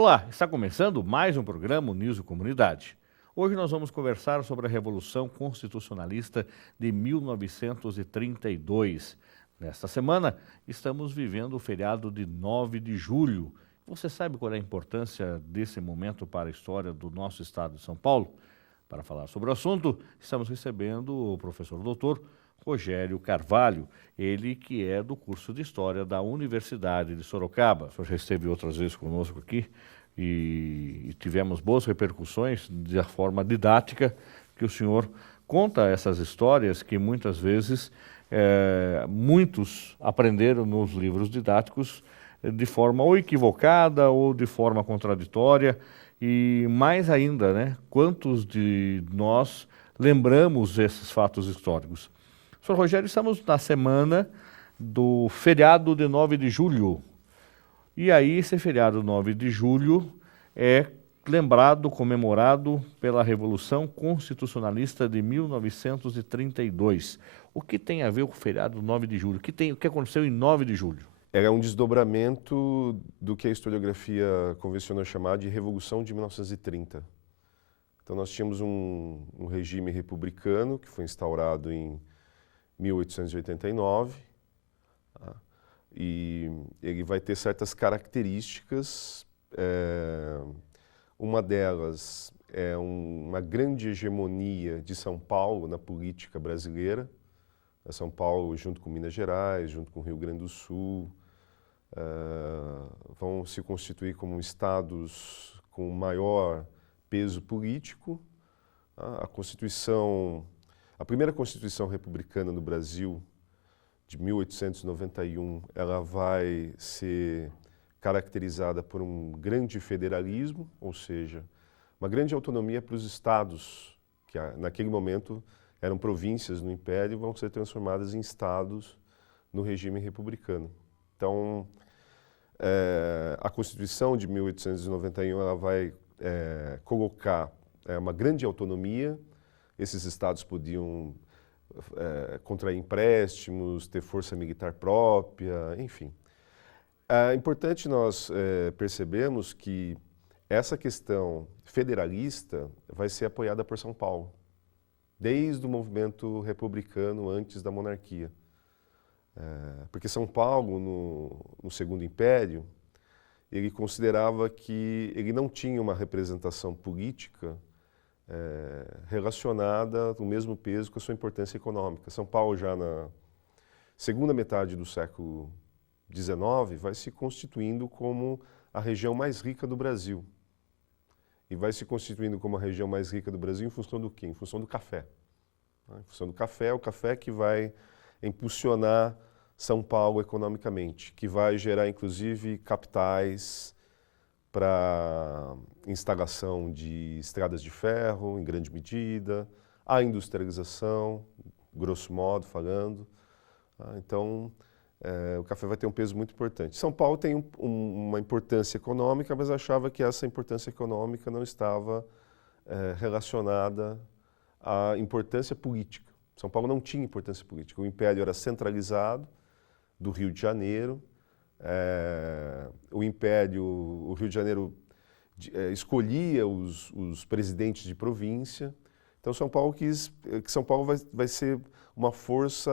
Olá, está começando mais um programa News e Comunidade. Hoje nós vamos conversar sobre a Revolução Constitucionalista de 1932. Nesta semana, estamos vivendo o feriado de 9 de julho. Você sabe qual é a importância desse momento para a história do nosso estado de São Paulo? Para falar sobre o assunto, estamos recebendo o professor doutor Rogério Carvalho, ele que é do curso de História da Universidade de Sorocaba. O senhor já esteve outras vezes conosco aqui e tivemos boas repercussões da forma didática que o senhor conta essas histórias que muitas vezes muitos aprenderam nos livros didáticos de forma ou equivocada ou de forma contraditória. E mais ainda, né, quantos de nós lembramos esses fatos históricos? Sr. Rogério, estamos na semana do feriado de 9 de julho. E aí, esse feriado 9 de julho é lembrado, comemorado pela Revolução Constitucionalista de 1932. O que tem a ver com o feriado 9 de julho? O que aconteceu em 9 de julho? Era um desdobramento do que a historiografia convencionou chamar de Revolução de 1930. Então, nós tínhamos um regime republicano que foi instaurado em 1889, tá? E ele vai ter certas características. Uma delas é uma grande hegemonia de São Paulo na política brasileira. São Paulo, junto com Minas Gerais, junto com Rio Grande do Sul, vão se constituir como estados com maior peso político. A primeira Constituição republicana no Brasil, de 1891, ela vai ser caracterizada por um grande federalismo, ou seja, uma grande autonomia para os estados, que naquele momento eram províncias no Império, vão ser transformadas em estados no regime republicano. Então, a Constituição de 1891 ela vai colocar uma grande autonomia. Esses estados podiam contrair empréstimos, ter força militar própria, enfim. É importante nós percebermos que essa questão federalista vai ser apoiada por São Paulo, desde o movimento republicano antes da monarquia. Porque São Paulo, no Segundo Império, ele considerava que ele não tinha uma representação política relacionada no mesmo peso com a sua importância econômica. São Paulo, já na segunda metade do século XIX, vai se constituindo como a região mais rica do Brasil. E vai se constituindo como a região mais rica do Brasil em função do quê? Em função do café. Em função do café, é o café que vai impulsionar São Paulo economicamente, que vai gerar, inclusive, capitais para instalação de estradas de ferro, em grande medida, a industrialização, grosso modo falando. Então, o café vai ter um peso muito importante. São Paulo tem uma importância econômica, mas achava que essa importância econômica não estava relacionada à importância política. São Paulo não tinha importância política. O Império era centralizado do Rio de Janeiro. O Rio de Janeiro escolhia os presidentes de província. Então, São Paulo quis que São Paulo vai ser uma força,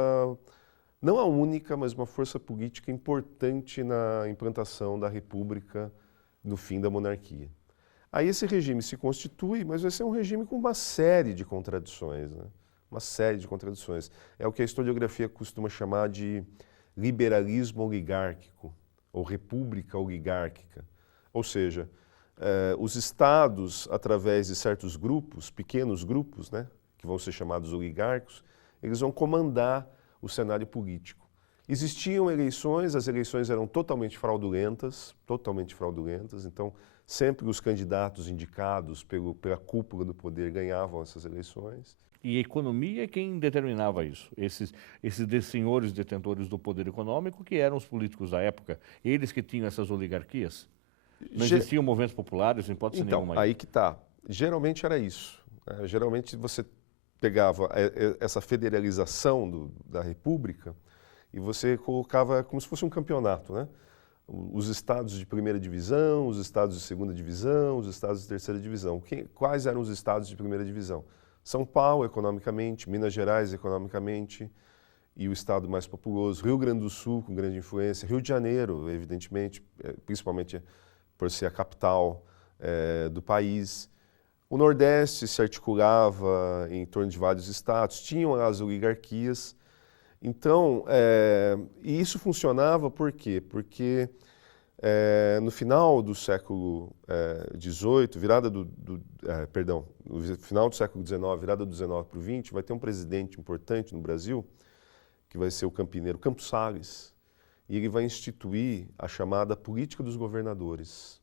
não a única, mas uma força política importante na implantação da República no fim da monarquia. Aí esse regime se constitui, mas vai ser um regime com uma série de contradições, né? Uma série de contradições. É o que a historiografia costuma chamar de liberalismo oligárquico, ou república oligárquica. Ou seja, os estados, através de certos grupos, pequenos grupos, né, que vão ser chamados oligárquicos, eles vão comandar o cenário político. Existiam eleições, as eleições eram totalmente fraudulentas, então sempre os candidatos indicados pela cúpula do poder ganhavam essas eleições. E a economia é quem determinava isso. Esses senhores detentores do poder econômico, que eram os políticos da época, eles que tinham essas oligarquias. Não existiam movimentos populares, em hipótese nenhuma. Então, aí que está. Geralmente era isso. Geralmente você pegava essa federalização da República e você colocava como se fosse um campeonato, né? os estados de primeira divisão, os estados de segunda divisão, os estados de terceira divisão. Quais eram os estados de primeira divisão? São Paulo, economicamente, Minas Gerais, economicamente, e o estado mais populoso, Rio Grande do Sul, com grande influência, Rio de Janeiro, evidentemente, principalmente por ser a capital do país. O Nordeste se articulava em torno de vários estados, tinham as oligarquias. Então, e isso funcionava por quê? Porque no final do século XVIII, no final do século XIX, virada do XIX para o XX, vai ter um presidente importante no Brasil, que vai ser o campineiro Campos Sales, e ele vai instituir a chamada política dos governadores.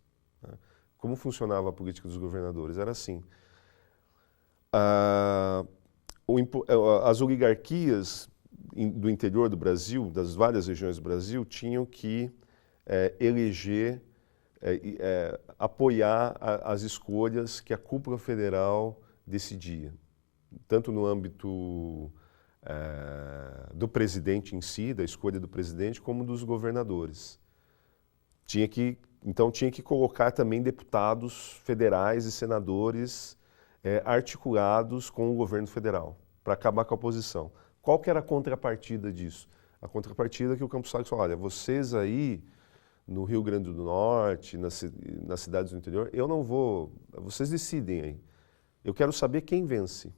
Como funcionava a política dos governadores? Era assim, as oligarquias do interior do Brasil, das várias regiões do Brasil, tinham que eleger, apoiar as escolhas que a cúpula federal decidia, tanto no âmbito do presidente em si, da escolha do presidente, como dos governadores. Então tinha que colocar também deputados federais e senadores articulados com o governo federal, para acabar com a oposição. Qual que era a contrapartida disso? A contrapartida é que o Campos Sales falou, olha, vocês aí no Rio Grande do Norte, nas cidades do interior, eu não vou, vocês decidem aí. Eu quero saber quem vence.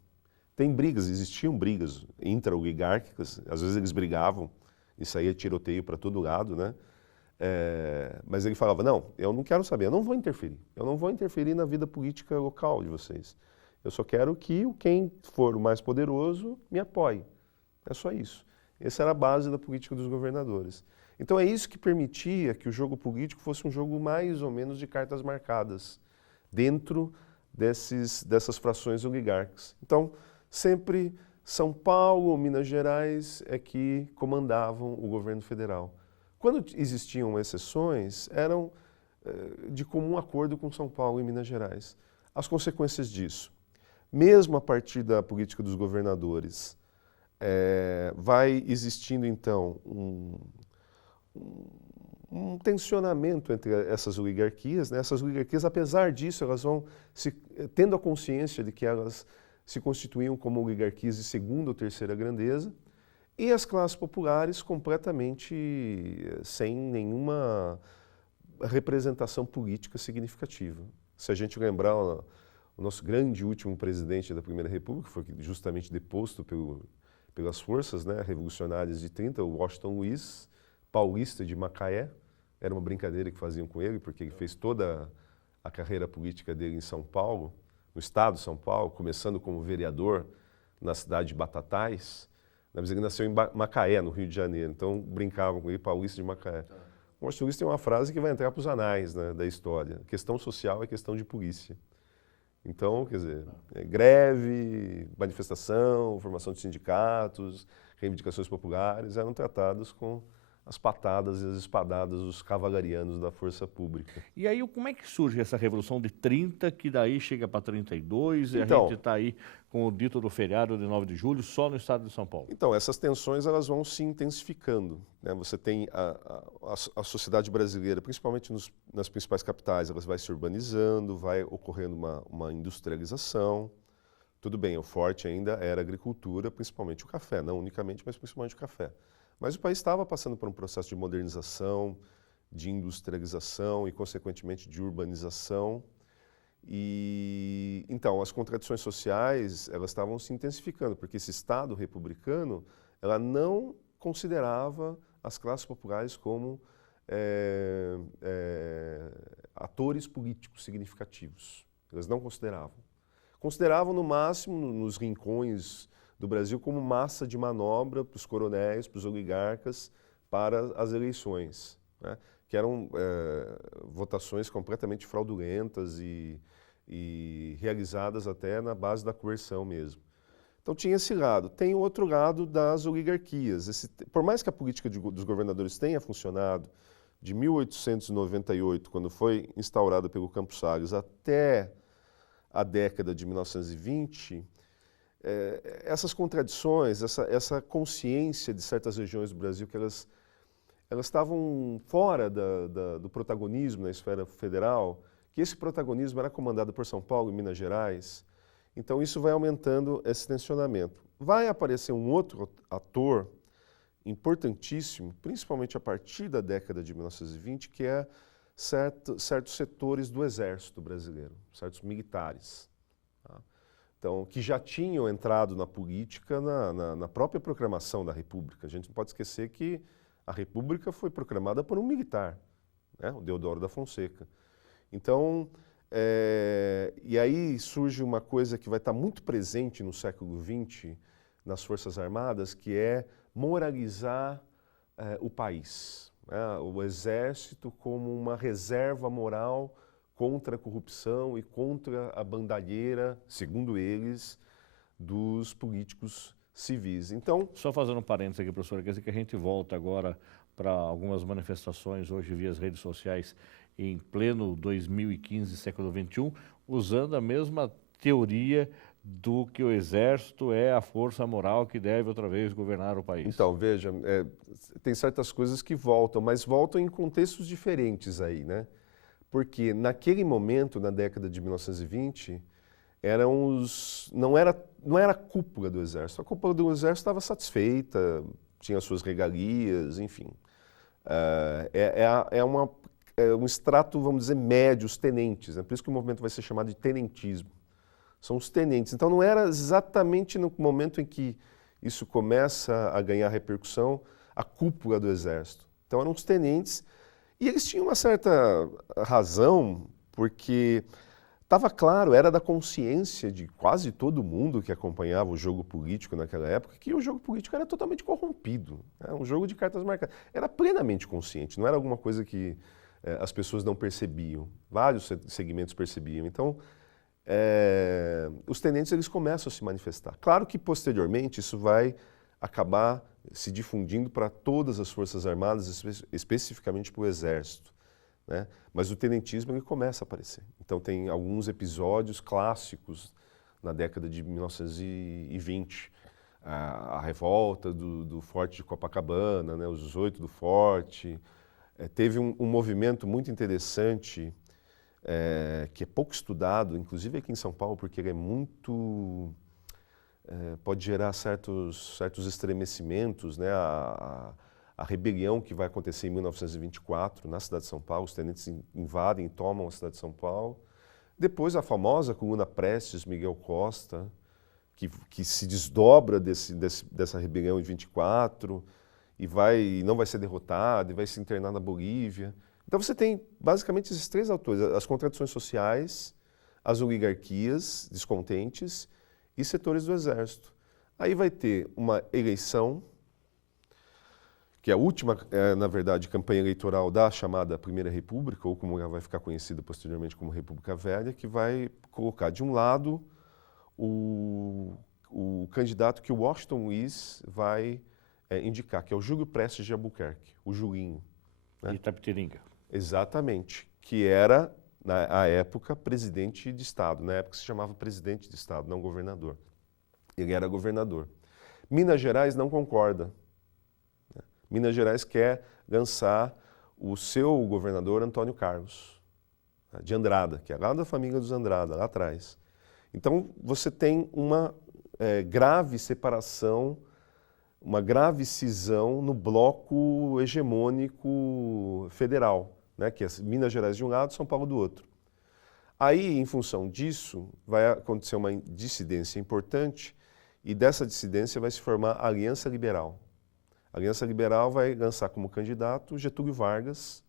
Tem brigas, existiam brigas intra-oligárquicas, às vezes eles brigavam e saía tiroteio para todo lado, né? Mas ele falava, não, eu não quero saber, eu não vou interferir na vida política local de vocês. Eu só quero que quem for o mais poderoso me apoie. É só isso. Essa era a base da política dos governadores. Então é isso que permitia que o jogo político fosse um jogo mais ou menos de cartas marcadas, dentro dessas frações oligárquicas. Então, sempre São Paulo ou Minas Gerais é que comandavam o governo federal. Quando existiam exceções, eram de comum acordo com São Paulo e Minas Gerais. As consequências disso, mesmo a partir da política dos governadores, vai existindo então um tensionamento entre essas oligarquias, né? Essas oligarquias, apesar disso, elas vão tendo a consciência de que elas se constituíam como oligarquias de segunda ou terceira grandeza, e as classes populares completamente sem nenhuma representação política significativa. Se a gente lembrar o nosso grande último presidente da Primeira República, foi justamente deposto pelas forças, né, revolucionárias de 30, o Washington Luiz, paulista de Macaé. Era uma brincadeira que faziam com ele, porque ele fez toda a carreira política dele em São Paulo, no estado de São Paulo, começando como vereador na cidade de Batatais. Mas ele nasceu em Macaé, no Rio de Janeiro, então brincavam com ele, paulista de Macaé. O Washington Luiz tem uma frase que vai entrar para os anais, né, da história. Questão social é questão de polícia. Então, quer dizer, greve, manifestação, formação de sindicatos, reivindicações populares eram tratadas com as patadas e as espadadas dos cavalarianos da força pública. E aí, como é que surge essa Revolução de 30, que daí chega para 32, e a gente está aí com o dito do feriado de 9 de julho, só no estado de São Paulo? Então, essas tensões elas vão se intensificando, né? Você tem a sociedade brasileira, principalmente nas principais capitais, ela vai se urbanizando, vai ocorrendo uma industrialização. Tudo bem, o forte ainda era a agricultura, principalmente o café, não unicamente, mas principalmente o café. Mas o país estava passando por um processo de modernização, de industrialização e, consequentemente, de urbanização. E, então, as contradições sociais elas estavam se intensificando, porque esse Estado republicano ela não considerava as classes populares como atores políticos significativos. Elas não consideravam. Consideravam, no máximo, nos rincões do Brasil, como massa de manobra para os coronéis, para os oligarcas, para as eleições, né? Que eram votações completamente fraudulentas e realizadas até na base da coerção mesmo. Então tinha esse lado. Tem o outro lado das oligarquias. Por mais que a política dos governadores tenha funcionado de 1898, quando foi instaurada pelo Campos Sales, até a década de 1920, essas contradições, essa consciência de certas regiões do Brasil que elas elas estavam fora do protagonismo na esfera federal, que esse protagonismo era comandado por São Paulo e Minas Gerais. Então isso vai aumentando esse tensionamento. Vai aparecer um outro ator importantíssimo, principalmente a partir da década de 1920, que é certos setores do Exército brasileiro, certos militares. Tá? Então, que já tinham entrado na política na própria proclamação da República. A gente não pode esquecer que a República foi proclamada por um militar, né? O Deodoro da Fonseca. Então, e aí surge uma coisa que vai estar muito presente no século XX nas Forças Armadas, que é moralizar o país. Né? O Exército como uma reserva moral contra a corrupção e contra a bandalheira, segundo eles, dos políticos civis. Então, só fazendo um parênteses aqui, professor, quer dizer que a gente volta agora para algumas manifestações hoje via as redes sociais em pleno 2015, século XXI, usando a mesma teoria do que o Exército é a força moral que deve outra vez governar o país. Então, veja, tem certas coisas que voltam, mas voltam em contextos diferentes aí, né? Porque naquele momento, na década de 1920, não era a cúpula do Exército. A cúpula do Exército estava satisfeita, tinha suas regalias, enfim. Um extrato, vamos dizer, médio, os tenentes. Né? Por isso que o movimento vai ser chamado de tenentismo. São os tenentes. Então não era exatamente no momento em que isso começa a ganhar repercussão, a cúpula do Exército. Então eram os tenentes, e eles tinham uma certa razão, porque estava claro, era da consciência de quase todo mundo que acompanhava o jogo político naquela época, que o jogo político era totalmente corrompido. Era um jogo de cartas marcadas. Era plenamente consciente, não era alguma coisa que as pessoas não percebiam. Vários segmentos percebiam. Então, os tenentes eles começam a se manifestar. Claro que, posteriormente, isso vai acabar se difundindo para todas as Forças Armadas, especificamente para o Exército. Né? Mas o tenentismo ele começa a aparecer. Então tem alguns episódios clássicos na década de 1920. A revolta do Forte de Copacabana, né? Os 18 do Forte. Teve um movimento muito interessante, que é pouco estudado, inclusive aqui em São Paulo, porque ele é muito... pode gerar certos estremecimentos, né? A rebelião que vai acontecer em 1924 na cidade de São Paulo, os tenentes invadem e tomam a cidade de São Paulo. Depois a famosa coluna Prestes, Miguel Costa, que se desdobra dessa rebelião em 24 e não vai ser derrotado, e vai se internar na Bolívia. Então você tem basicamente esses três autores, as contradições sociais, as oligarquias descontentes e setores do Exército. Aí vai ter uma eleição, que é a última, na verdade, campanha eleitoral da chamada Primeira República, ou como ela vai ficar conhecida posteriormente como República Velha, que vai colocar de um lado o candidato que o Washington Luiz vai indicar, que é o Júlio Prestes de Albuquerque, o Julinho. Né? De Itapetininga. Exatamente, que era, na época, presidente de Estado. Na época se chamava presidente de Estado, não governador. Ele era governador. Minas Gerais não concorda. Minas Gerais quer lançar o seu governador Antônio Carlos, de Andrada, que é lá da família dos Andrada, lá atrás. Então, você tem uma grave separação, uma grave cisão no bloco hegemônico federal, né, que é Minas Gerais de um lado, São Paulo do outro. Aí, em função disso, vai acontecer uma dissidência importante e dessa dissidência vai se formar a Aliança Liberal. A Aliança Liberal vai lançar como candidato Getúlio Vargas,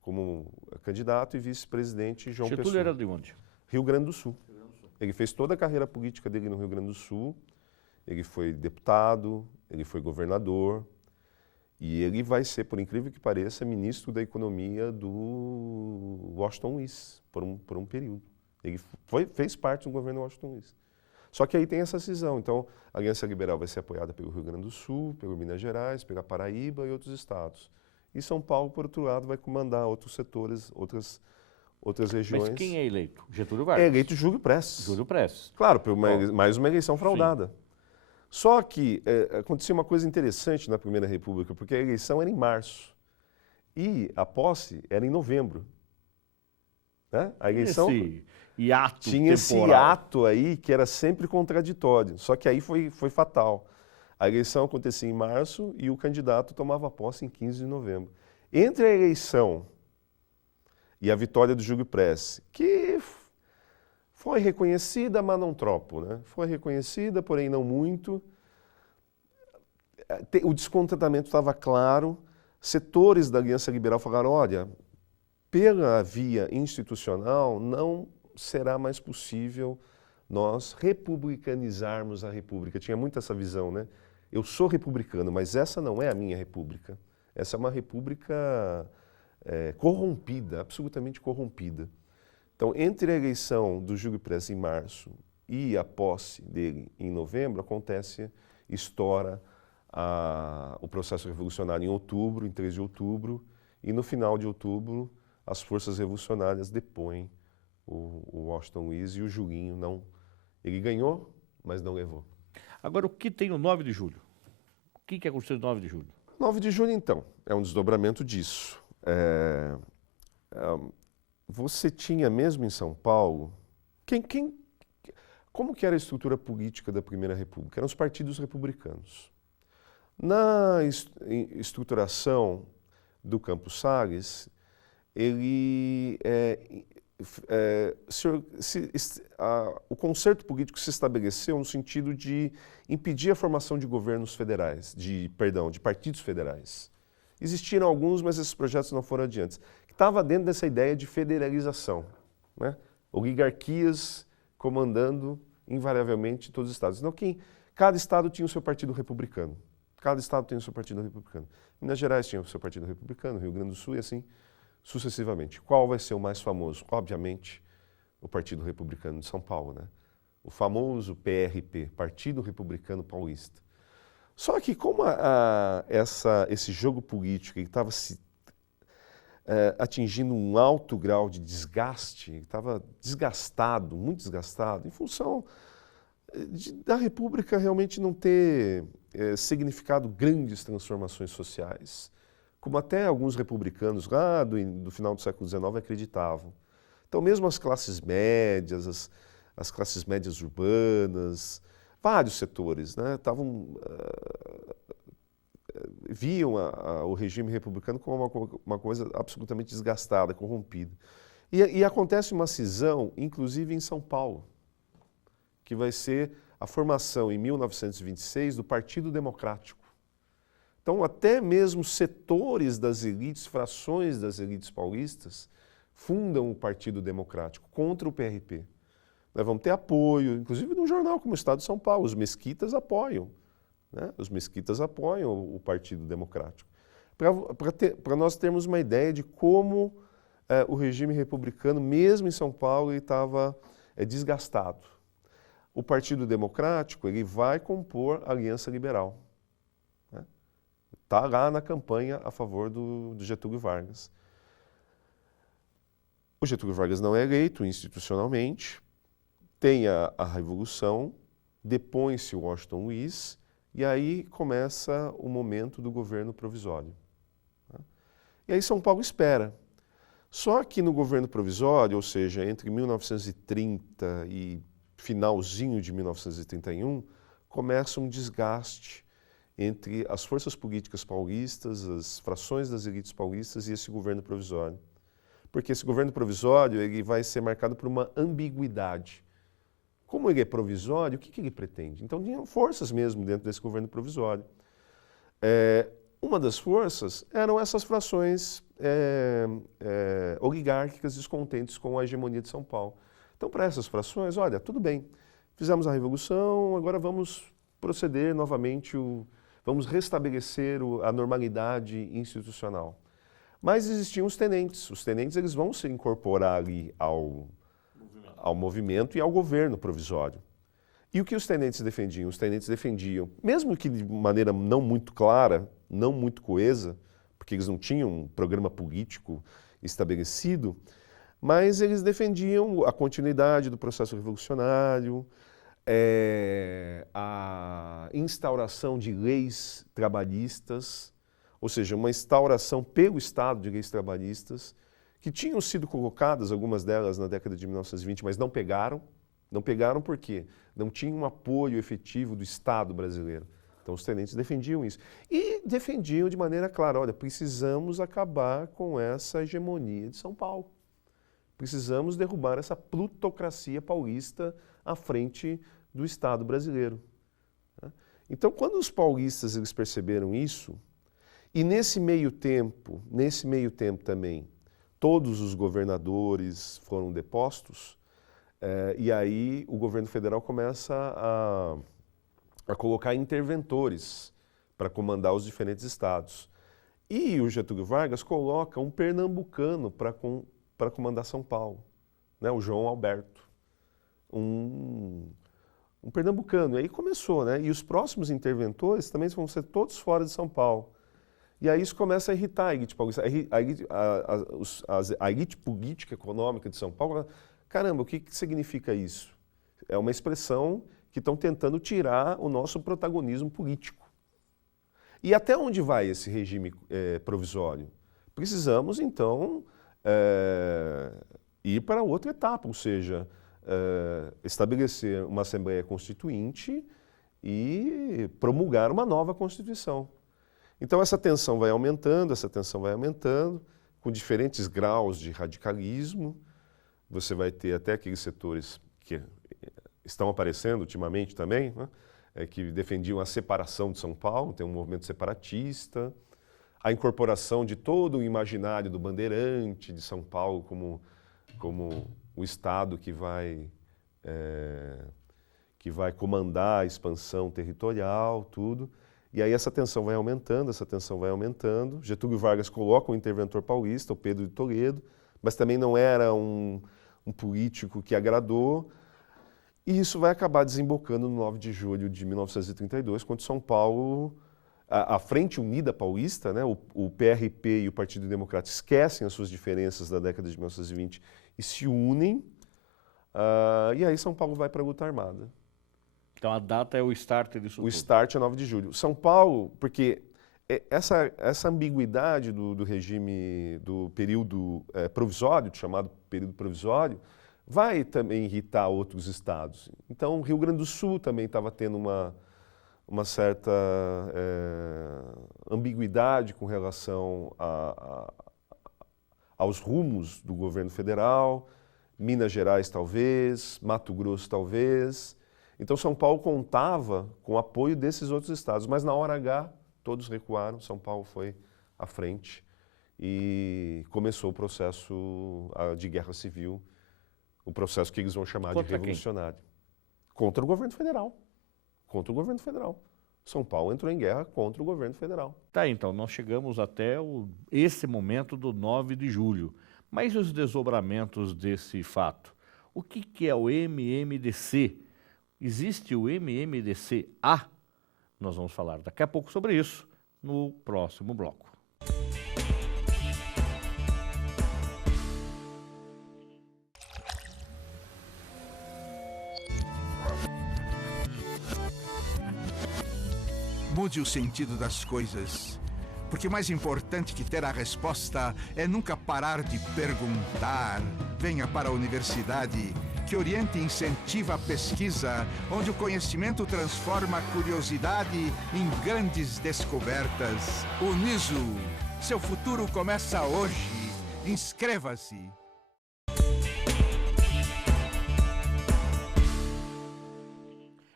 como candidato e vice-presidente João Pessoa. Getúlio era de onde? Rio Grande do Sul. Ele fez toda a carreira política dele no Rio Grande do Sul. Ele foi deputado, ele foi governador e ele vai ser, por incrível que pareça, ministro da Economia do Washington Luiz por um período. Ele fez parte do governo Washington Luiz. Só que aí tem essa cisão. Então, a Aliança Liberal vai ser apoiada pelo Rio Grande do Sul, pelo Minas Gerais, pela Paraíba e outros estados. E São Paulo, por outro lado, vai comandar outros setores, outras regiões. Mas quem é eleito? Getúlio Vargas? É eleito Júlio Prestes. Júlio Prestes. Claro, por mais uma eleição fraudada. Sim. Só que acontecia uma coisa interessante na Primeira República, porque a eleição era em março. e a posse era em novembro. Né? A eleição Esse hiato tinha esse temporal. ato aí que era sempre contraditório, só que aí foi fatal. A eleição acontecia em março e o candidato tomava posse em 15 de novembro. Entre a eleição e a vitória do Júlio Prestes, que foi reconhecida, mas não tropo, né? Foi reconhecida, porém não muito. O descontentamento estava claro. Setores da Aliança Liberal falaram, olha, pela via institucional não será mais possível nós republicanizarmos a República. Tinha muito essa visão, né? Eu sou republicano, mas essa não é a minha república. Essa é uma república corrompida, absolutamente corrompida. Então, entre a eleição do Júlio Prestes em março e a posse dele em novembro, estoura o processo revolucionário em outubro, em 3 de outubro, e no final de outubro as forças revolucionárias depõem o Washington Luiz e o Julinho não. Ele ganhou, mas não levou. Agora, o que tem o 9 de julho? O que aconteceu no 9 de julho? 9 de julho, então, é um desdobramento disso. Você tinha mesmo em São Paulo, como que era a estrutura política da Primeira República? Eram os partidos republicanos. Na estruturação do Campos Salles, o concerto político se estabeleceu no sentido de impedir a formação de governos federais, de partidos federais. Existiram alguns, mas esses projetos não foram adiantes. Estava dentro dessa ideia de federalização, né? Oligarquias comandando invariavelmente todos os estados. Então, cada estado tinha o seu partido republicano. Cada estado tem o seu partido republicano. Minas Gerais tinha o seu partido republicano, Rio Grande do Sul e assim sucessivamente. Qual vai ser o mais famoso? Obviamente, o Partido Republicano de São Paulo, né? O famoso PRP, Partido Republicano Paulista. Só que como esse jogo político estava atingindo um alto grau de desgaste, estava desgastado, muito desgastado, em função da República realmente não ter significado grandes transformações sociais, como até alguns republicanos lá do final do século XIX acreditavam. Então, mesmo as classes médias, as classes médias urbanas, vários setores, né, viam o regime republicano como uma coisa absolutamente desgastada, corrompida. E acontece uma cisão, inclusive em São Paulo, que vai ser a formação em 1926 do Partido Democrático. Então, até mesmo setores das elites, frações das elites paulistas, fundam o Partido Democrático contra o PRP. Nós vamos ter apoio, inclusive num jornal como o Estado de São Paulo, os mesquitas apoiam. Né? Os mesquitas apoiam o Partido Democrático. Para nós termos uma ideia de como o regime republicano, mesmo em São Paulo, estava desgastado. O Partido Democrático ele vai compor a Aliança Liberal. Está lá na campanha a favor do Getúlio Vargas. O Getúlio Vargas não é eleito institucionalmente, tem a Revolução, depõe-se o Washington Luiz, e aí começa o momento do governo provisório. E aí São Paulo espera. Só que no governo provisório, ou seja, entre 1930 e finalzinho de 1931, começa um desgaste entre as forças políticas paulistas, as frações das elites paulistas e esse governo provisório. Porque esse governo provisório ele vai ser marcado por uma ambiguidade. Como ele é provisório, o que ele pretende? Então, tinham forças mesmo dentro desse governo provisório. Uma das forças eram essas frações oligárquicas descontentes com a hegemonia de São Paulo. Então, para essas frações, olha, tudo bem, fizemos a Revolução, agora vamos proceder novamente, vamos restabelecer a normalidade institucional. Mas existiam os tenentes eles vão se incorporar ali ao movimento e ao governo provisório. E o que os tenentes defendiam? Os tenentes defendiam, mesmo que de maneira não muito clara, não muito coesa, porque eles não tinham um programa político estabelecido, mas eles defendiam a continuidade do processo revolucionário, a instauração de leis trabalhistas, ou seja, uma instauração pelo Estado de leis trabalhistas, que tinham sido colocadas, algumas delas na década de 1920, mas não pegaram. Não pegaram por quê? Não tinha um apoio efetivo do Estado brasileiro. Então os tenentes defendiam isso. E defendiam de maneira clara, olha, precisamos acabar com essa hegemonia de São Paulo. Precisamos derrubar essa plutocracia paulista à frente do Estado brasileiro. Então, quando os paulistas eles perceberam isso, e nesse meio tempo também, todos os governadores foram depostos, e aí o governo federal começa a colocar interventores para comandar os diferentes estados. E o Getúlio Vargas coloca um pernambucano para comandar São Paulo, né, o João Alberto, um pernambucano. E aí começou, né? E os próximos interventores também vão ser todos fora de São Paulo. E aí isso começa a irritar a elite paulista. A elite política econômica de São Paulo, caramba, o que significa isso? É uma expressão que estão tentando tirar o nosso protagonismo político. E até onde vai esse regime provisório? Precisamos, então, ir para outra etapa, ou seja, estabelecer uma Assembleia Constituinte e promulgar uma nova Constituição. Então essa tensão vai aumentando, com diferentes graus de radicalismo. Você vai ter até aqueles setores que estão aparecendo ultimamente também, né? Que defendiam a separação de São Paulo, tem um movimento separatista, a incorporação de todo o imaginário do bandeirante de São Paulo como o Estado que vai comandar a expansão territorial, tudo. E aí essa tensão vai aumentando. Getúlio Vargas coloca um interventor paulista, o Pedro de Toledo, mas também não era um político que agradou. E isso vai acabar desembocando no 9 de julho de 1932, quando São Paulo, a Frente Unida Paulista, né, o PRP e o Partido Democrata esquecem as suas diferenças da década de 1920 e se unem. E aí São Paulo vai para a luta armada. Então a data é o start disso tudo. O start é 9 de julho. São Paulo, porque essa ambiguidade do regime, do período provisório, chamado período provisório, vai também irritar outros estados. Então o Rio Grande do Sul também estava tendo uma certa ambiguidade com relação aos rumos do governo federal, Minas Gerais talvez, Mato Grosso talvez. Então São Paulo contava com o apoio desses outros estados, mas na hora H todos recuaram, São Paulo foi à frente e começou o processo de guerra civil, o processo que eles vão chamar de revolucionário. Contra o governo federal. Contra o governo federal. São Paulo entrou em guerra contra o governo federal. Tá, então nós chegamos até esse momento do 9 de julho. Mas os desdobramentos desse fato? O que é o MMDC? Existe o MMDC-A? Nós vamos falar daqui a pouco sobre isso no próximo bloco. Mude o sentido das coisas. Porque mais importante que ter a resposta é nunca parar de perguntar. Venha para a universidade, que orienta e incentiva a pesquisa, onde o conhecimento transforma a curiosidade em grandes descobertas. Uniso, seu futuro começa hoje. Inscreva-se.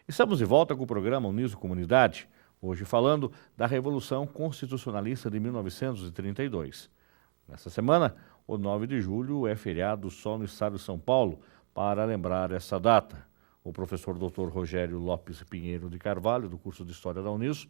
Estamos de volta com o programa Uniso Comunidade. Hoje falando da Revolução Constitucionalista de 1932. Nessa semana, o 9 de julho é feriado só no estado de São Paulo para lembrar essa data. O professor Dr. Rogério Lopes Pinheiro de Carvalho, do curso de História da Uniso,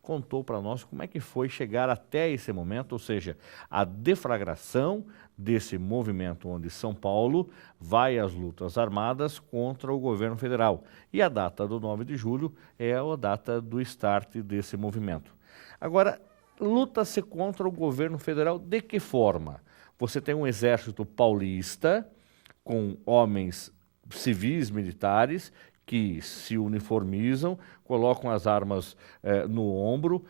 contou para nós como é que foi chegar até esse momento, ou seja, a deflagração desse movimento onde São Paulo vai às lutas armadas contra o governo federal. E a data do 9 de julho é a data do start desse movimento. Agora, luta-se contra o governo federal de que forma? Você tem um exército paulista com homens civis, militares, que se uniformizam, colocam as armas no ombro,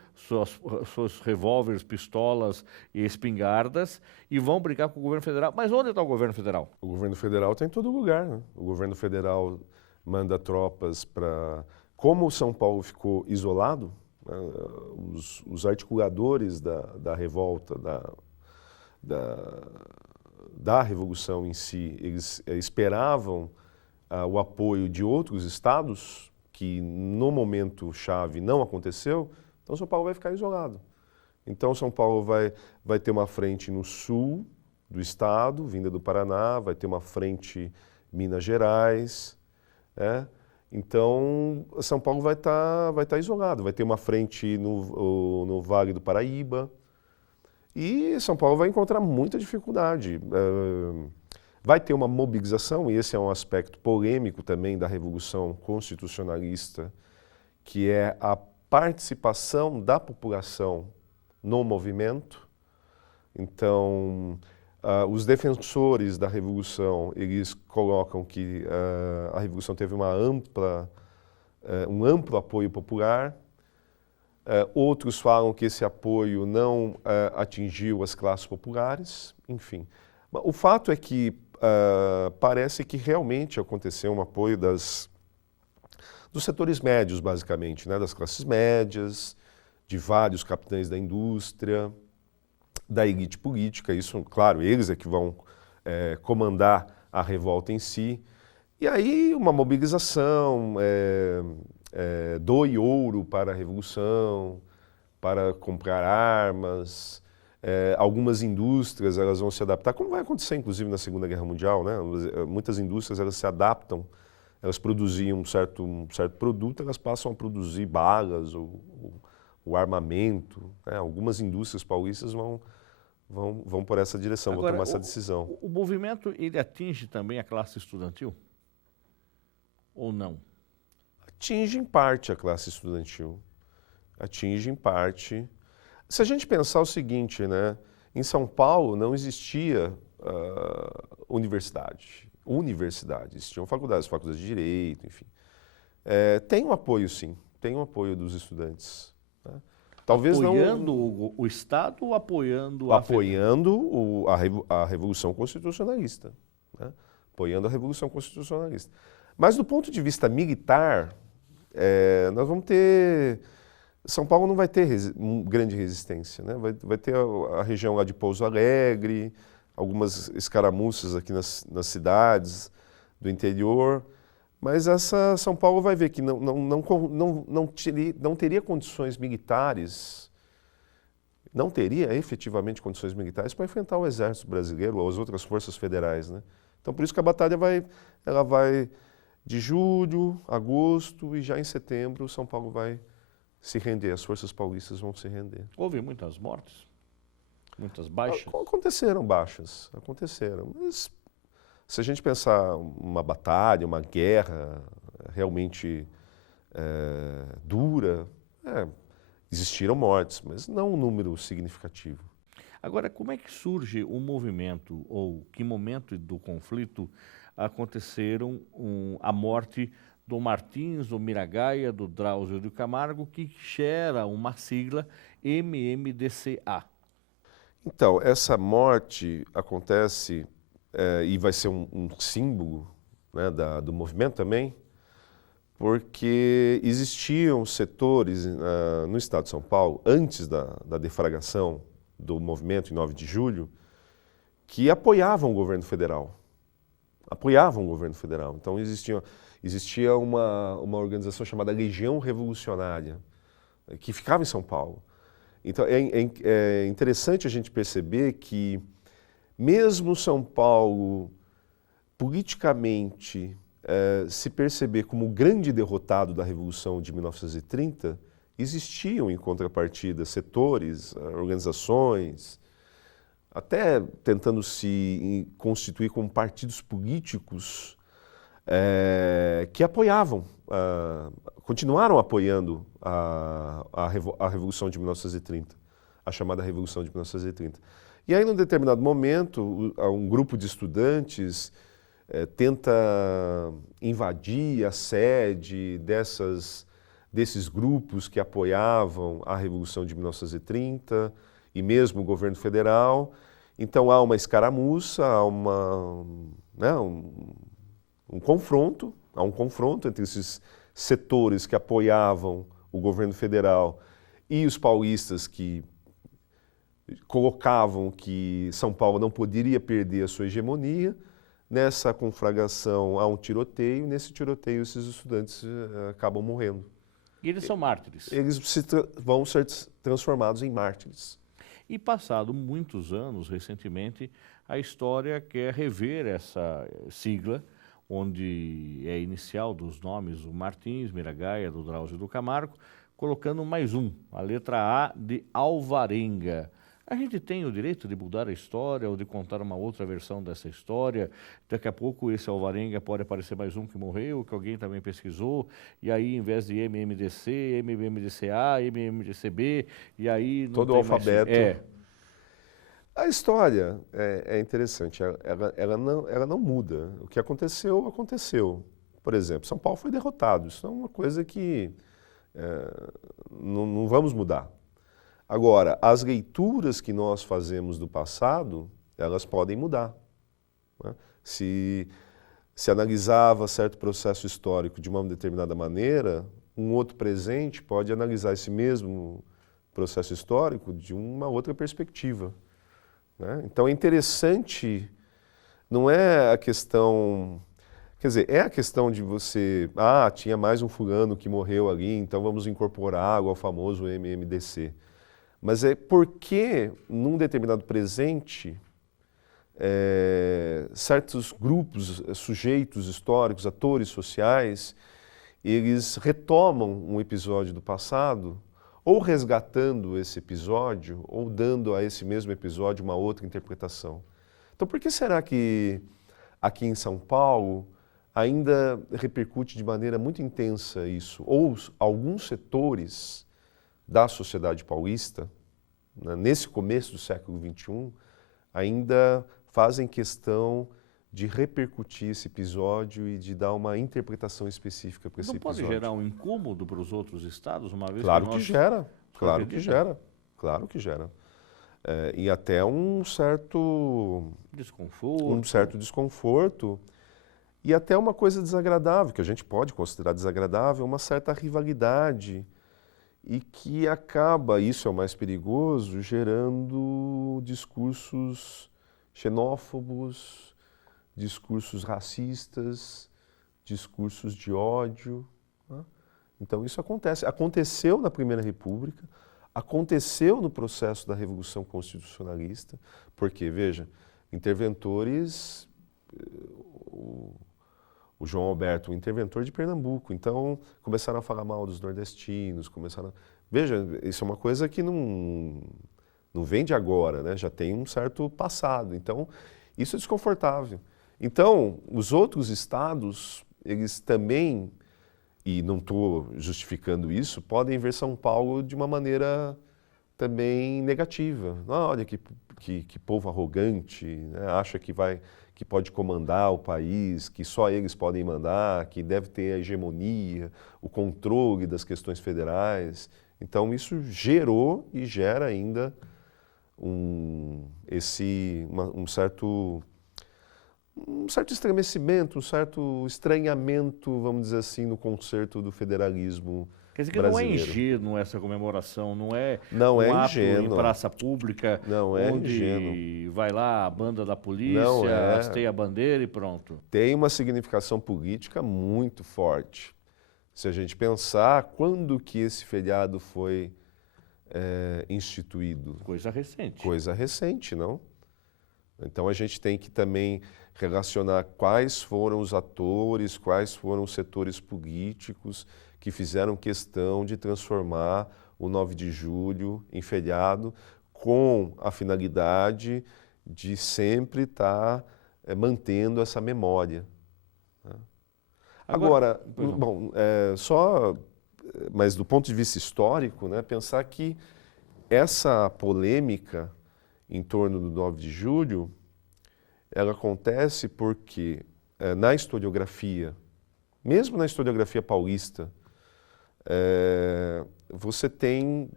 seus revólveres, pistolas e espingardas e vão brigar com o governo federal. Mas onde está o governo federal? O governo federal está em todo lugar, né? O governo federal manda tropas para... Como São Paulo ficou isolado, né, os articuladores da revolta, da revolução em si, eles esperavam o apoio de outros estados, que no momento chave não aconteceu, então São Paulo vai ficar isolado. Então São Paulo vai ter uma frente no sul do estado, vinda do Paraná, vai ter uma frente em Minas Gerais, né? Então São Paulo vai tá isolado, vai ter uma frente no Vale do Paraíba, e São Paulo vai encontrar muita dificuldade. Vai ter uma mobilização, e esse é um aspecto polêmico também da Revolução Constitucionalista, que é a participação da população no movimento. Então, os defensores da Revolução, eles colocam que a Revolução teve um amplo apoio popular. Outros falam que esse apoio não atingiu as classes populares, enfim. O fato é que parece que realmente aconteceu um apoio dos setores médios, basicamente, né? Das classes médias, de vários capitães da indústria, da elite política. Isso, claro, eles é que vão comandar a revolta em si. E aí uma mobilização, doe ouro para a Revolução, para comprar armas. Algumas indústrias elas vão se adaptar, como vai acontecer inclusive na Segunda Guerra Mundial, né? Muitas indústrias elas se adaptam, elas produziam um certo produto, elas passam a produzir balas o armamento, né? Algumas indústrias paulistas vão por essa direção, Agora, vão tomar essa decisão. O movimento ele atinge também a classe estudantil? Ou não? Atinge em parte a classe estudantil, atinge em parte. Se a gente pensar o seguinte, né? Em São Paulo não existia universidade, existiam faculdades de Direito, enfim. Tem um apoio, sim, tem um apoio dos estudantes. Né? Talvez apoiando não... o Estado ou apoiando a Revolução Constitucionalista. Né? Apoiando a Revolução Constitucionalista. Mas do ponto de vista militar, nós vamos ter... São Paulo não vai ter grande resistência, né? Vai ter a região lá de Pouso Alegre, algumas escaramuças aqui nas cidades do interior, mas São Paulo vai ver que não teria condições militares, não teria efetivamente condições militares para enfrentar o exército brasileiro ou as outras forças federais, né? Então por isso que a batalha vai de julho, agosto e já em setembro São Paulo vai se render, as forças paulistas vão se render. Houve muitas mortes? Muitas baixas? Aconteceram baixas, aconteceram. Mas se a gente pensar uma batalha, uma guerra realmente dura, existiram mortes, mas não um número significativo. Agora, como é que surge o movimento, ou que momento do conflito aconteceram a morte do Martins, do Miragaia, do Drauzio de Camargo, que gera uma sigla MMDCA? Então, essa morte acontece e vai ser um símbolo, né, do movimento também, porque existiam setores no estado de São Paulo, antes da deflagração do movimento em 9 de julho, que apoiavam o governo federal. Então existia uma organização chamada Legião Revolucionária, que ficava em São Paulo. Então é interessante a gente perceber que, mesmo São Paulo, politicamente, se perceber como o grande derrotado da Revolução de 1930, existiam em contrapartida setores, organizações, até tentando se constituir como partidos políticos que apoiavam, continuaram apoiando a Revolução de 1930, a chamada Revolução de 1930. E aí, num determinado momento, um grupo de estudantes tenta invadir a sede desses grupos que apoiavam a Revolução de 1930 e mesmo o governo federal. Então há uma escaramuça, há um confronto entre esses setores que apoiavam o governo federal e os paulistas que colocavam que São Paulo não poderia perder a sua hegemonia. Nessa conflagração há um tiroteio, nesse tiroteio esses estudantes acabam morrendo. E eles são mártires. Eles vão ser transformados em mártires. E passado muitos anos, recentemente, a história quer rever essa sigla, onde é inicial dos nomes o Martins, Miragaia, do Drauzio do Camargo, colocando mais a letra A de Alvarenga. A gente tem o direito de mudar a história ou de contar uma outra versão dessa história. Daqui a pouco esse Alvarenga pode aparecer mais que morreu, que alguém também pesquisou, e aí em vez de MMDC, MMDCA, MMDCB, e aí... Não todo o alfabeto. Mais... A história é interessante, ela não muda. O que aconteceu, aconteceu. Por exemplo, São Paulo foi derrotado. Isso é uma coisa que não vamos mudar. Agora, as leituras que nós fazemos do passado, elas podem mudar. Né? Se analisava certo processo histórico de uma determinada maneira, um outro presente pode analisar esse mesmo processo histórico de uma outra perspectiva. Né? Então é interessante, não é a questão... Quer dizer, é a questão de você... tinha mais um fulano que morreu ali, então vamos incorporar ao famoso MMDC. Mas é porque, num determinado presente, certos grupos, sujeitos históricos, atores sociais, eles retomam um episódio do passado, ou resgatando esse episódio, ou dando a esse mesmo episódio uma outra interpretação. Então, por que será que aqui em São Paulo ainda repercute de maneira muito intensa isso? Ou alguns setores da sociedade paulista, né, nesse começo do século XXI, ainda fazem questão de repercutir esse episódio e de dar uma interpretação específica para esse episódio. Não pode gerar um incômodo para os outros estados, uma vez claro que nós... gera, claro que gera, claro que gera. E até um certo desconforto e até uma coisa desagradável, que a gente pode considerar desagradável, uma certa rivalidade e que acaba, isso é o mais perigoso, gerando discursos xenófobos, discursos racistas, discursos de ódio. Né? Então isso acontece. Aconteceu na Primeira República, aconteceu no processo da Revolução Constitucionalista, porque, veja, interventores, o João Alberto, um interventor de Pernambuco, então começaram a falar mal dos nordestinos, Veja, isso é uma coisa que não vem de agora, né? Já tem um certo passado, então isso é desconfortável. Então, os outros estados, eles também, e não estou justificando isso, podem ver São Paulo de uma maneira também negativa. Olha que povo arrogante, né? Acha que pode comandar o país, que só eles podem mandar, que deve ter a hegemonia, o controle das questões federais. Então isso gerou e gera ainda um certo estremecimento, um certo estranhamento, vamos dizer assim, no concerto do federalismo brasileiro. Quer dizer que não é ingênuo essa comemoração, não é ato em praça pública, onde vai lá a banda da polícia, hasteia a bandeira e pronto. Tem uma significação política muito forte. Se a gente pensar quando que esse feriado foi instituído. Coisa recente. Coisa recente, não? Então a gente tem que também relacionar quais foram os atores, quais foram os setores políticos que fizeram questão de transformar o 9 de julho em feriado com a finalidade de sempre estar mantendo essa memória. Né? Agora bom, mas do ponto de vista histórico, né, pensar que essa polêmica em torno do 9 de julho, ela acontece porque na historiografia, mesmo na historiografia paulista, você tem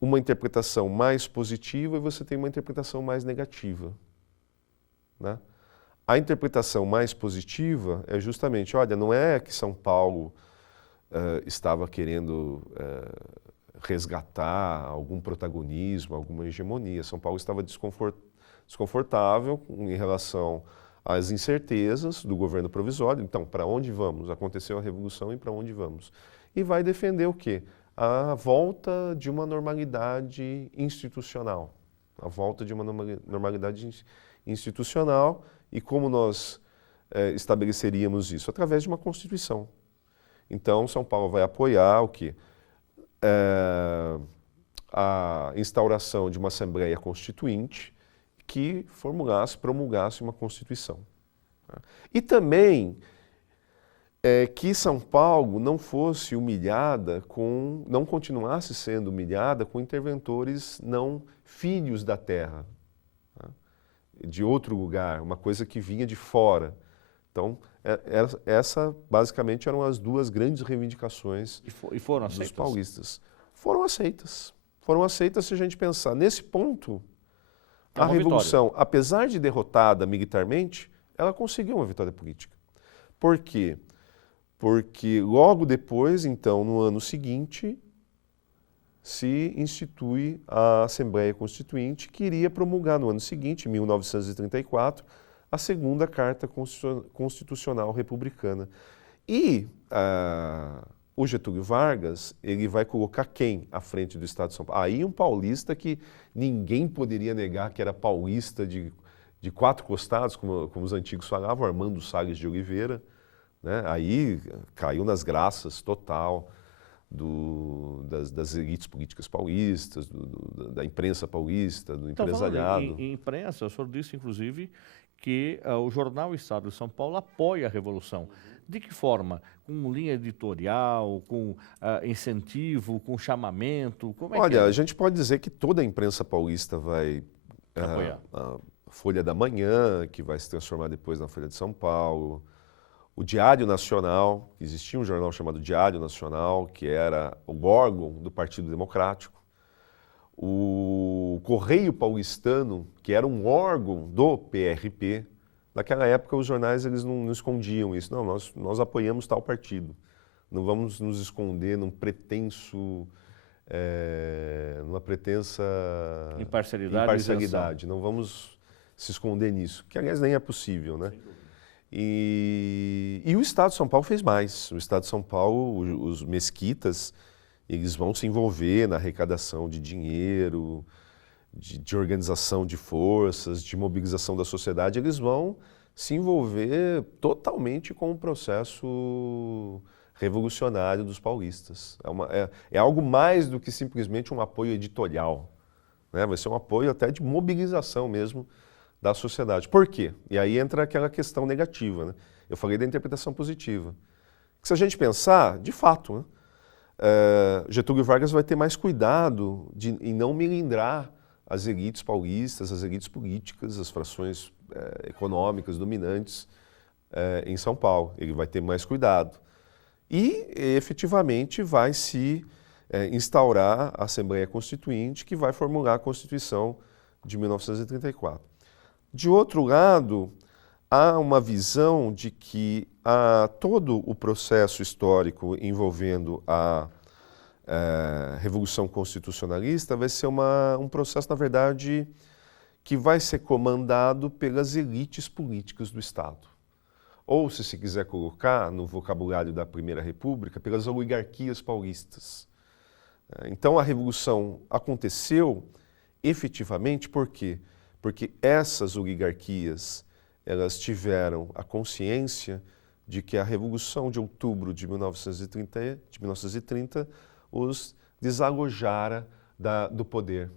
uma interpretação mais positiva e você tem uma interpretação mais negativa, né? A interpretação mais positiva é justamente, olha, não é que São Paulo estava querendo resgatar algum protagonismo, alguma hegemonia. São Paulo estava desconfortável em relação às incertezas do governo provisório. Então, para onde vamos? Aconteceu a Revolução e para onde vamos? E vai defender o quê? A volta de uma normalidade institucional. A volta de uma normalidade institucional. E como nós estabeleceríamos isso? Através de uma Constituição. Então, São Paulo vai apoiar o quê? A instauração de uma Assembleia Constituinte que promulgasse uma Constituição. E também que São Paulo não fosse humilhada não continuasse sendo humilhada com interventores não filhos da terra, de outro lugar, uma coisa que vinha de fora. Então, essa basicamente eram as duas grandes reivindicações e foram dos aceitas? Paulistas. Foram aceitas. Foram aceitas se a gente pensar. Nesse ponto, a Revolução, vitória. Apesar de derrotada militarmente, ela conseguiu uma vitória política. Por quê? Porque logo depois, então, no ano seguinte, se institui a Assembleia Constituinte, que iria promulgar no ano seguinte, em 1934, a segunda Carta Constitucional Republicana. E o Getúlio Vargas, ele vai colocar quem à frente do Estado de São Paulo? Aí um paulista que ninguém poderia negar que era paulista de quatro costados, como os antigos falavam, Armando Salles de Oliveira, né? Aí caiu nas graças total das elites políticas paulistas, da imprensa paulista, do empresariado. Em imprensa, o senhor disse, inclusive, que o jornal Estado de São Paulo apoia a Revolução. De que forma? Com linha editorial, com incentivo, com chamamento? Como é Olha, que é? A gente pode dizer que toda a imprensa paulista vai apoiar. A Folha da Manhã, que vai se transformar depois na Folha de São Paulo, o Diário Nacional, existia um jornal chamado Diário Nacional, que era o órgão do Partido Democrático, o Correio Paulistano, que era um órgão do PRP. Naquela época os jornais eles não escondiam isso, não, nós apoiamos tal partido, não vamos nos esconder numa pretensa imparcialidade, não vamos se esconder nisso, que aliás nem é possível, né? E o Estado de São Paulo fez mais. O Estado de São Paulo, os mesquitas, eles vão se envolver na arrecadação de dinheiro, de organização de forças, de mobilização da sociedade. Eles vão se envolver totalmente com o processo revolucionário dos paulistas. É algo mais do que simplesmente um apoio editorial, né? Vai ser um apoio até de mobilização mesmo da sociedade. Por quê? E aí entra aquela questão negativa, né? Eu falei da interpretação positiva. Que se a gente pensar, de fato, né, Getúlio Vargas vai ter mais cuidado em não melindrar as elites paulistas, as elites políticas, as frações econômicas dominantes em São Paulo. Ele vai ter mais cuidado. E, efetivamente, vai se instaurar a Assembleia Constituinte, que vai formular a Constituição de 1934. De outro lado, há uma visão de que todo o processo histórico envolvendo a Revolução Constitucionalista vai ser um processo, na verdade, que vai ser comandado pelas elites políticas do Estado. Ou, se quiser colocar no vocabulário da Primeira República, pelas oligarquias paulistas. Então, a Revolução aconteceu efetivamente por quê? Porque essas oligarquias, elas tiveram a consciência de que a Revolução de Outubro de 1930 os desalojara do poder.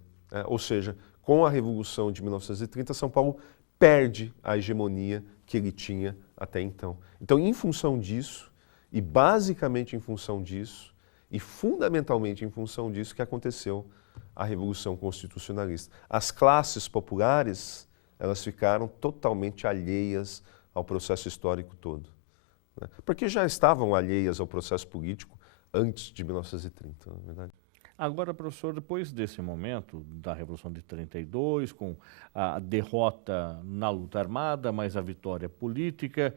Ou seja, com a Revolução de 1930, São Paulo perde a hegemonia que ele tinha até então. Então, em função disso, e basicamente em função disso, e fundamentalmente em função disso que aconteceu a Revolução Constitucionalista. As classes populares elas ficaram totalmente alheias ao processo histórico todo, né? Porque já estavam alheias ao processo político antes de 1930, na verdade. Agora, professor, depois desse momento da Revolução de 32, com a derrota na luta armada, mas a vitória política,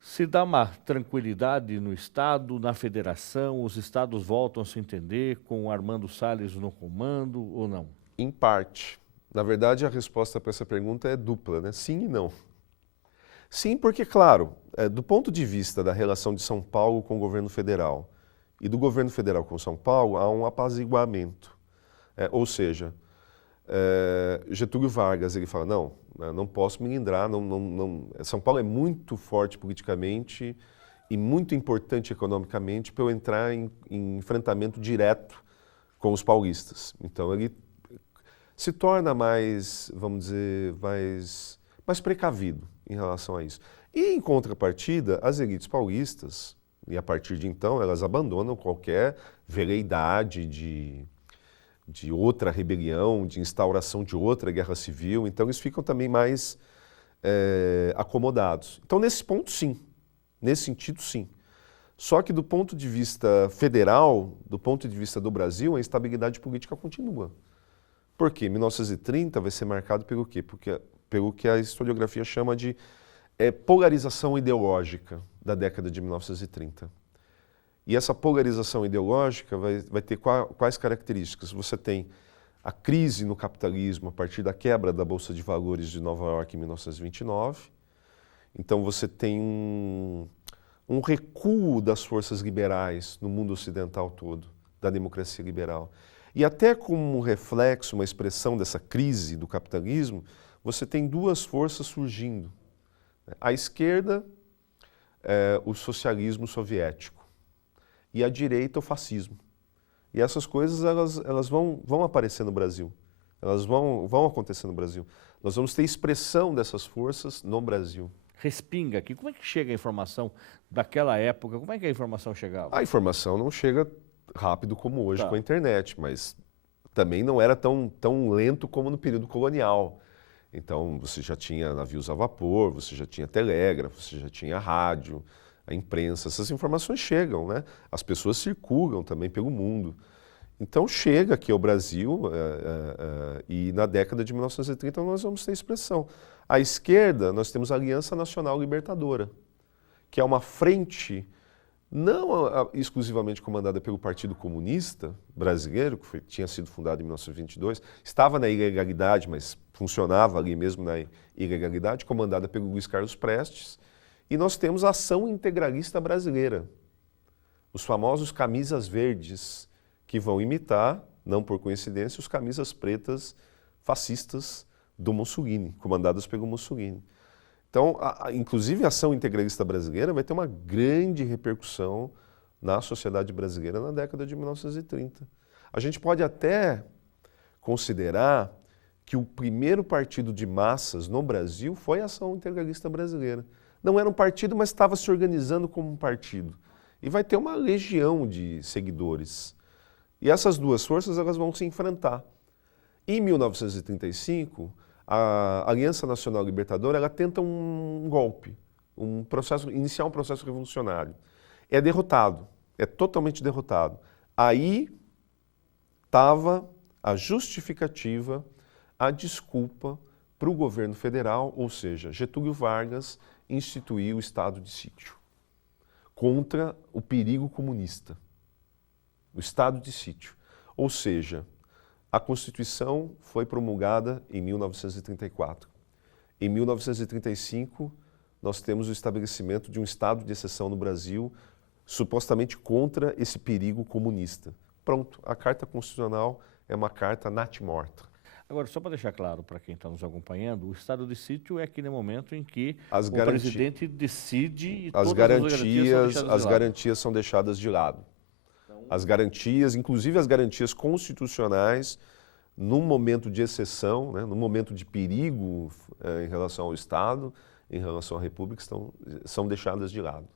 se dá uma tranquilidade no Estado, na federação, os estados voltam a se entender com Armando Salles no comando ou não? Em parte. Na verdade, a resposta para essa pergunta é dupla, né? Sim e não. Sim, porque, claro, do ponto de vista da relação de São Paulo com o governo federal e do governo federal com São Paulo, há um apaziguamento. Ou seja, Getúlio Vargas, ele fala, não posso me lindrar, São Paulo é muito forte politicamente e muito importante economicamente para eu entrar em enfrentamento direto com os paulistas. Então ele se torna mais, vamos dizer, mais precavido em relação a isso. E em contrapartida, as elites paulistas, e a partir de então elas abandonam qualquer veleidade de outra rebelião, de instauração de outra guerra civil, então eles ficam também mais acomodados. Então, nesse ponto, sim. Nesse sentido, sim. Só que do ponto de vista federal, do ponto de vista do Brasil, a instabilidade política continua. Por quê? 1930 vai ser marcado pelo quê? Pelo que a historiografia chama de polarização ideológica da década de 1930. E essa polarização ideológica vai ter quais características? Você tem a crise no capitalismo a partir da quebra da Bolsa de Valores de Nova York em 1929. Então você tem um recuo das forças liberais no mundo ocidental todo, da democracia liberal. E até como um reflexo, uma expressão dessa crise do capitalismo, você tem duas forças surgindo. À esquerda, o socialismo soviético. E à direita, o fascismo. E essas coisas elas vão aparecer no Brasil. Elas vão acontecer no Brasil. Nós vamos ter expressão dessas forças no Brasil. Respinga aqui. Como é que chega a informação daquela época? Como é que a informação chegava? A informação não chega rápido como hoje com a internet, mas também não era tão lento como no período colonial. Então, você já tinha navios a vapor, você já tinha telégrafo, você já tinha rádio, a imprensa. Essas informações chegam, né? As pessoas circulam também pelo mundo. Então, chega aqui ao Brasil e na década de 1930 nós vamos ter expressão. À esquerda, nós temos a Aliança Nacional Libertadora, que é uma frente não exclusivamente comandada pelo Partido Comunista Brasileiro, que tinha sido fundado em 1922, estava na ilegalidade, mas funcionava ali mesmo na ilegalidade, comandada pelo Luiz Carlos Prestes, e nós temos a Ação Integralista Brasileira, os famosos camisas verdes, que vão imitar, não por coincidência, os camisas pretas fascistas do Mussolini, comandadas pelo Mussolini. Então, inclusive a Ação Integralista Brasileira vai ter uma grande repercussão na sociedade brasileira na década de 1930. A gente pode até considerar que o primeiro partido de massas no Brasil foi a Ação Integralista Brasileira. Não era um partido, mas estava se organizando como um partido. E vai ter uma legião de seguidores. E essas duas forças elas vão se enfrentar. Em 1935, a Aliança Nacional Libertadora ela tenta um golpe, iniciar um processo revolucionário. É derrotado, é totalmente derrotado. Aí estava a justificativa, a desculpa para o governo federal, ou seja, Getúlio Vargas instituiu o estado de sítio contra o perigo comunista. O estado de sítio. Ou seja, a Constituição foi promulgada em 1934. Em 1935, nós temos o estabelecimento de um estado de exceção no Brasil, supostamente contra esse perigo comunista. Pronto, a Carta Constitucional é uma carta natimorta. Agora, só para deixar claro para quem está nos acompanhando, o estado de sítio é aquele momento em que o presidente decide e as garantias são deixadas de lado. As garantias, inclusive as garantias constitucionais, num momento de exceção, né, num momento de perigo em relação ao Estado, em relação à República, são deixadas de lado.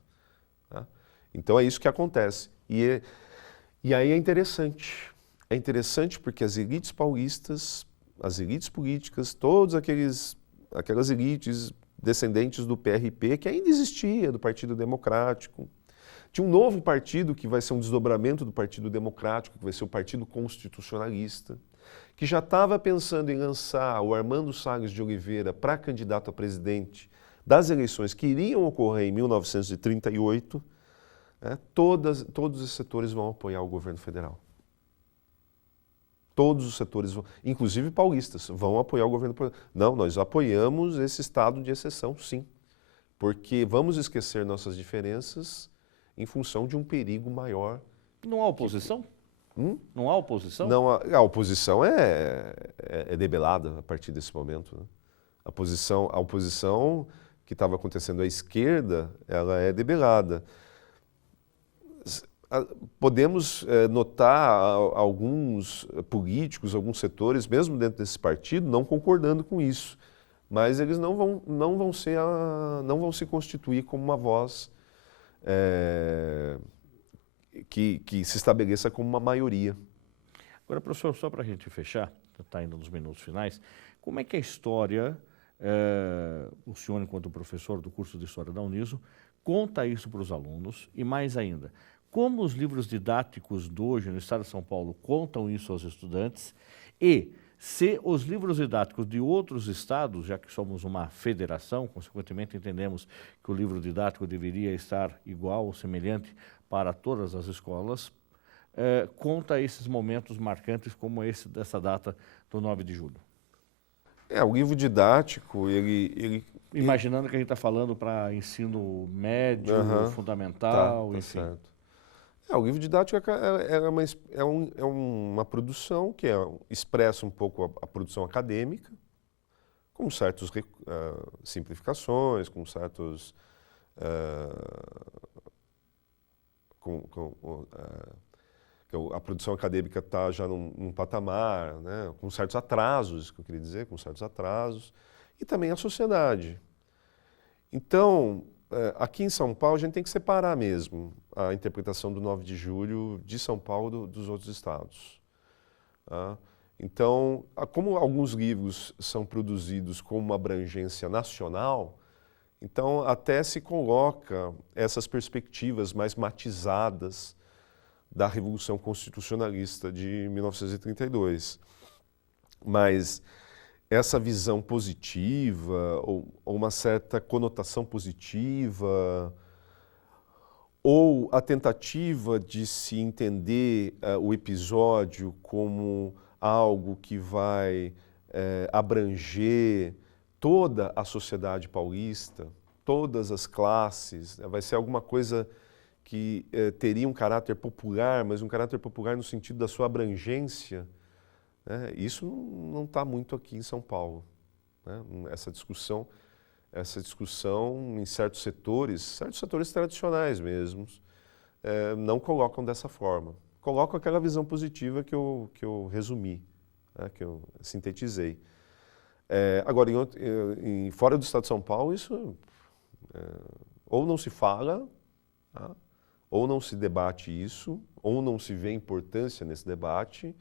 Tá? Então é isso que acontece. E aí é interessante. É interessante porque as elites paulistas as elites políticas, todas aquelas elites descendentes do PRP, que ainda existia, do Partido Democrático. Tinha um novo partido que vai ser um desdobramento do Partido Democrático, que vai ser o Partido Constitucionalista, que já estava pensando em lançar o Armando Salles de Oliveira para candidato a presidente das eleições que iriam ocorrer em 1938, todos os setores vão apoiar o governo federal. Todos os setores, inclusive paulistas, vão apoiar o governo federal. Não, nós apoiamos esse estado de exceção, sim, porque vamos esquecer nossas diferenças em função de um perigo maior. Não há oposição? Não há oposição? Não, a oposição é debelada a partir desse momento. Né? A oposição que estava acontecendo à esquerda, ela é debelada. Podemos notar alguns políticos, alguns setores, mesmo dentro desse partido, não concordando com isso. Mas eles não vão se constituir como uma voz que se estabeleça como uma maioria. Agora, professor, só para a gente fechar, está indo nos minutos finais, como é que a história, o senhor, enquanto professor do curso de História da Uniso, conta isso para os alunos e, mais ainda, como os livros didáticos de hoje no estado de São Paulo contam isso aos estudantes e se os livros didáticos de outros estados, já que somos uma federação, consequentemente entendemos que o livro didático deveria estar igual ou semelhante para todas as escolas, conta esses momentos marcantes como esse dessa data do 9 de julho. O livro didático, ele imaginando que a gente está falando para ensino médio, fundamental, tá enfim. Certo. O livro didático é uma produção que expressa um pouco a produção acadêmica, com certas simplificações, com certos... a produção acadêmica está já num patamar, né, com certos atrasos, que eu queria dizer, com certos atrasos, e também a sociedade. Então, aqui em São Paulo, a gente tem que separar mesmo a interpretação do 9 de julho de São Paulo dos outros estados. Tá? Então, como alguns livros são produzidos com uma abrangência nacional, então até se coloca essas perspectivas mais matizadas da Revolução Constitucionalista de 1932. Mas essa visão positiva, ou uma certa conotação positiva, ou a tentativa de se entender o episódio como algo que vai abranger toda a sociedade paulista, todas as classes, vai ser alguma coisa que teria um caráter popular, mas um caráter popular no sentido da sua abrangência, né? Isso não está muito aqui em São Paulo. Né? Essa discussão em certos setores tradicionais mesmo, não colocam dessa forma. Colocam aquela visão positiva que eu resumi, né? Que eu sintetizei. Agora, fora do estado de São Paulo, isso ou não se fala, tá? Ou não se debate isso, ou não se vê importância nesse debate,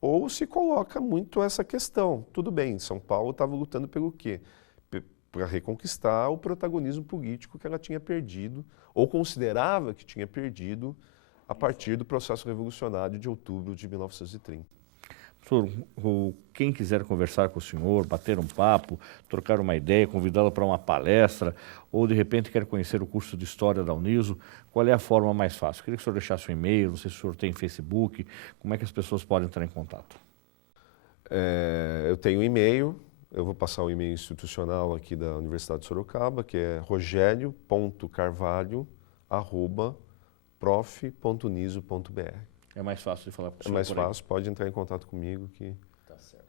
ou se coloca muito essa questão. Tudo bem, São Paulo estava lutando pelo quê? Para reconquistar o protagonismo político que ela tinha perdido, ou considerava que tinha perdido a partir do processo revolucionário de outubro de 1930. Professor, quem quiser conversar com o senhor, bater um papo, trocar uma ideia, convidá-lo para uma palestra, ou de repente quer conhecer o curso de História da Uniso, qual é a forma mais fácil? Queria que o senhor deixasse um e-mail, não sei se o senhor tem Facebook, como é que as pessoas podem entrar em contato? Eu tenho um e-mail, eu vou passar o e-mail institucional aqui da Universidade de Sorocaba, que é rogelio.carvalho@prof.uniso.br. É mais fácil de falar com o senhor? É mais fácil, pode entrar em contato comigo que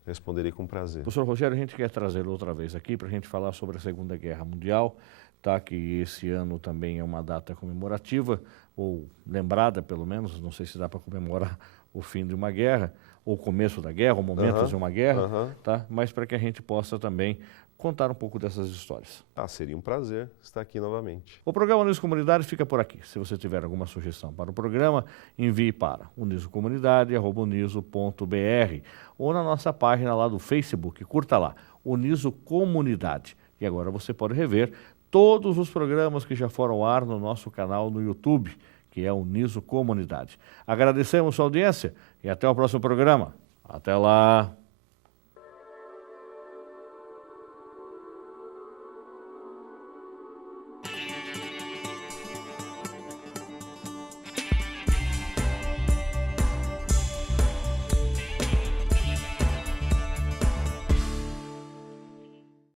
responderei com prazer. Professor Rogério, a gente quer trazê-lo outra vez aqui para a gente falar sobre a Segunda Guerra Mundial, tá? Que esse ano também é uma data comemorativa, ou lembrada pelo menos, não sei se dá para comemorar o fim de uma guerra, ou o começo da guerra, ou momentos de uma guerra, tá? Mas para que a gente possa também contar um pouco dessas histórias. Seria um prazer estar aqui novamente. O programa Uniso Comunidade fica por aqui. Se você tiver alguma sugestão para o programa, envie para unisocomunidade@uniso.br ou na nossa página lá do Facebook. Curta lá, Uniso Comunidade. E agora você pode rever todos os programas que já foram ao ar no nosso canal no YouTube, que é Uniso Comunidade. Agradecemos sua audiência e até o próximo programa. Até lá!